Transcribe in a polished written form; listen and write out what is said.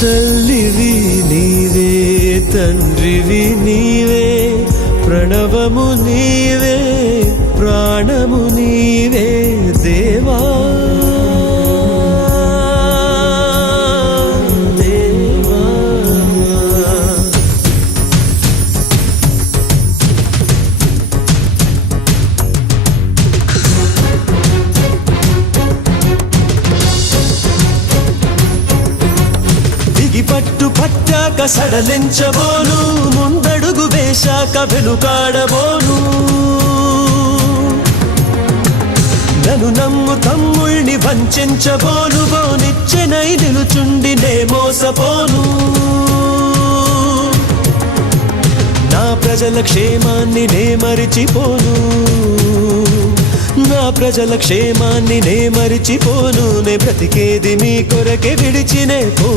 తల్లివి నీవే, తండ్రివి నీవే, ప్రణవము నీవే, ప్రాణము నీవే దేవా. పట్టు పట్టాక సడలించబోను, ముందడుగు వేశాక వెనుకాడబోను. నన్ను నమ్ము తమ్ముళ్ళని వంచబోను, నిచ్చెనై నిలుచుండి నే మోసపోను. నా ప్రజల క్షేమాన్ని నే మరిచిపోను, నా ప్రజల క్షేమాన్ని నే మరిచిపోను. నే బ్రతికేది మీ కొరకే విడిచినే పో.